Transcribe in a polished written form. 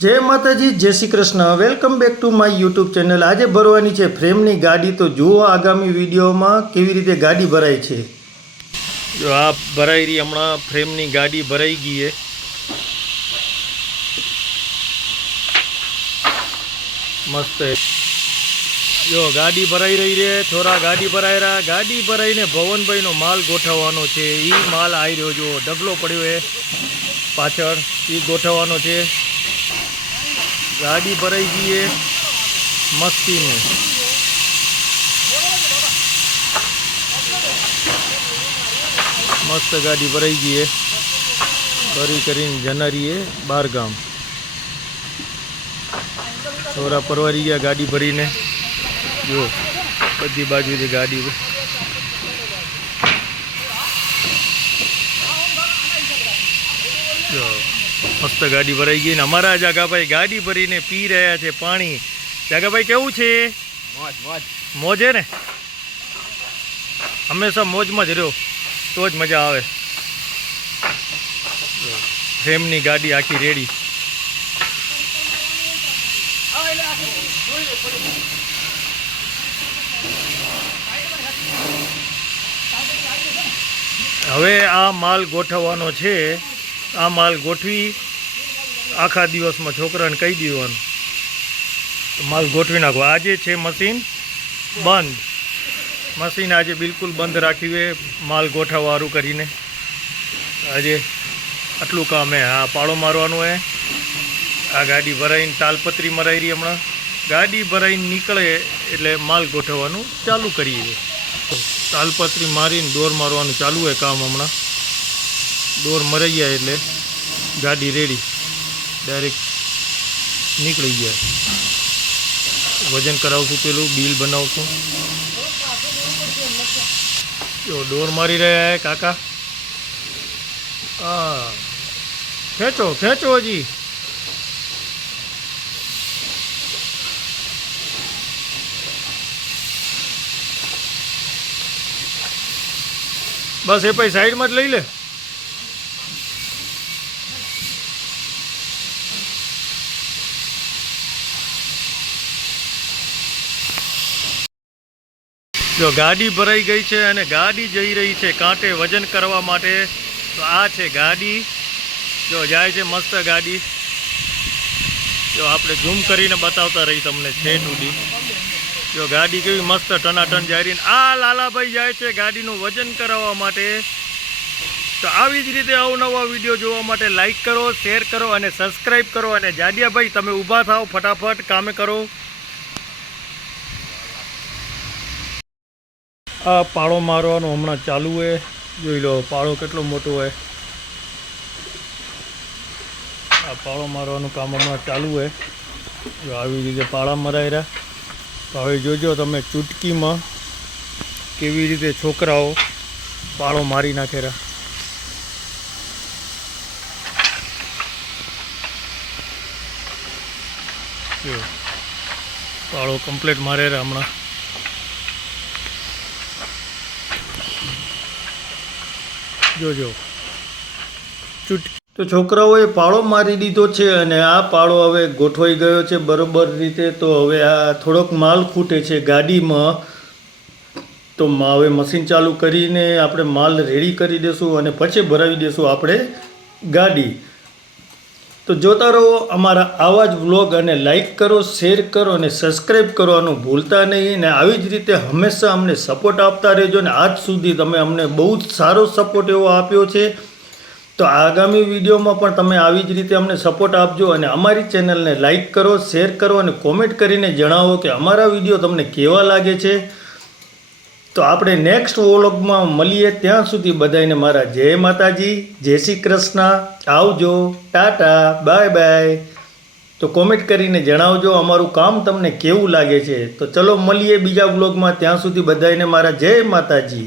जय माताजी, जय Shri Krishna. Welcome back to my YouTube channel. आज भरवानी है फ्रेमनी गाड़ी, तो जुओ आगामी विडियो में केवी रीते गाड़ी भराई है। जो आ भराई रही हमणा फ्रेमनी गाड़ी भराई गई है। मस्त है। जो गाड़ी भराई रही है, छोरा गाड़ी भराई रहा। गाड़ी भराई ने भवन भाई नो माल गोठवવાનો છે। ई माल आई रह्यो जो डबलो पड्यो है पाछळ, ई गोठवવાનો છે। गाड़ी भराई गई है मस्ती में। मस्त गाड़ी भराई गई है। भरी करीने जना रही है बार गाम। छोरा परवारी गया गाड़ी भरीने। जो बधी बाजू गाड़ी जो मस्त गाड़ी भराई गई। अमरा जागा भाई गाड़ी भरी ने पी रहा है पानी। जागा भाई केवू छे? मौज है ने। हमेशा मौज में ज रहो तो ज मजा आवे। फ्रेमनी गाड़ी आखी रेडी। हवे आ माल गोठवવાનો છે। आ माल गोठवी आखा दिवस में छोकरा ने कही दीवान माल गोठवी नाखो। आज है मशीन बंद। मशीन आज बिल्कुल बंद राखी है माल गोठवारू करीने। आज आटलू काम है। हाँ, पाड़ो मारवानो है। आ गाड़ी भराई तालपत्री मराई रही। हमणा गाड़ी भराई निकले एटले माल गोठवવાનું चालू करिए। तालपत्री मारी डोर मारवानुं चालू है काम। हमणा डोर मराई गया एटले गाड़ी रेडी डायरेक्ट निकली गया। वजन करावशुं, पेलू बिल बनावशुं। जो डोर मारी रहा है काका। हाँ, खेचो खेचो जी। बस ये भाई साइड में लई ले। जो गाड़ी भराई गई है अने गाड़ी जई रही है कांटे वजन करवा माटे। तो आ छे गाड़ी जो जाए छे मस्त गाड़ी। जो आपणे झूम करीने बतावता रही तमने छे टूडी। जो गाड़ी केवी मस्त टनाटन जाय रही। आ लाला भाई जाए छे गाड़ीनुं वजन करावा माटे। तो आवी ज रीते अवनवा विडियो जोवा माटे लाइक करो, शेर करो अने सब्सक्राइब करो। अने जाडिया भाई तमे ऊभा थाओ, फटाफट कामे करो। आ पाड़ो मारवानो हमणां चालू है। जोई लो पाड़ो केटलो मोटो है। आ पाड़ो मारवानुं काम हमणां चालू है। जो आवी रीते पाड़ा मराई रह्या। तो हवे जोजो तमे चूटकी में केवी रीते छोकराओ पाड़ो मारी नाखे रह्या। जो पाड़ो कम्प्लीट मारे रह्या हमणां। जोजो चूटकी। तो छोकराओए पाड़ो मारी दीधो छे अने आ पाड़ो हवे गोठवाई गयो छे बरोबर रीते। तो हवे आ थोड़ोक माल खूटे छे गाड़ी में। तो हवे मशीन चालू करीने आपणे माल रेडी करी देशुं अने पछी भरावी देशुं आपणे गाड़ी। तो जोता रहो अमारा आवा ज व्लॉग अने लाइक करो, शेर करो अने सब्सक्राइब करवानुं भूलता नहीं। ने आवी ज रीते हमेशा अमने सपोर्ट आपता रहेजो। ने आज सुधी तमे अमने बहुत सारो सपोर्ट एवो आप्यो छे। तो आगामी विडियो में पण तमे आवी ज रीते अमने सपोर्ट आपजो अने अमारी चेनल ने लाइक करो, शेर करो अने कॉमेंट करीने जणावो कि अमारा विडियो तमने केवा लागे छे। तो आपणे नेक्स्ट व्लॉग में मळीए। त्यां सुधी बधाने मारा जय माताजी, जय श्री कृष्ण। आवजो, टाटा, बाय बाय। तो कॉमेंट करीने जणावजो अमारुं काम तमने केवुं लागे छे। तो चलो मळीए बीजा व्लॉग में। त्यां सुधी बधाने मारा जय माताजी।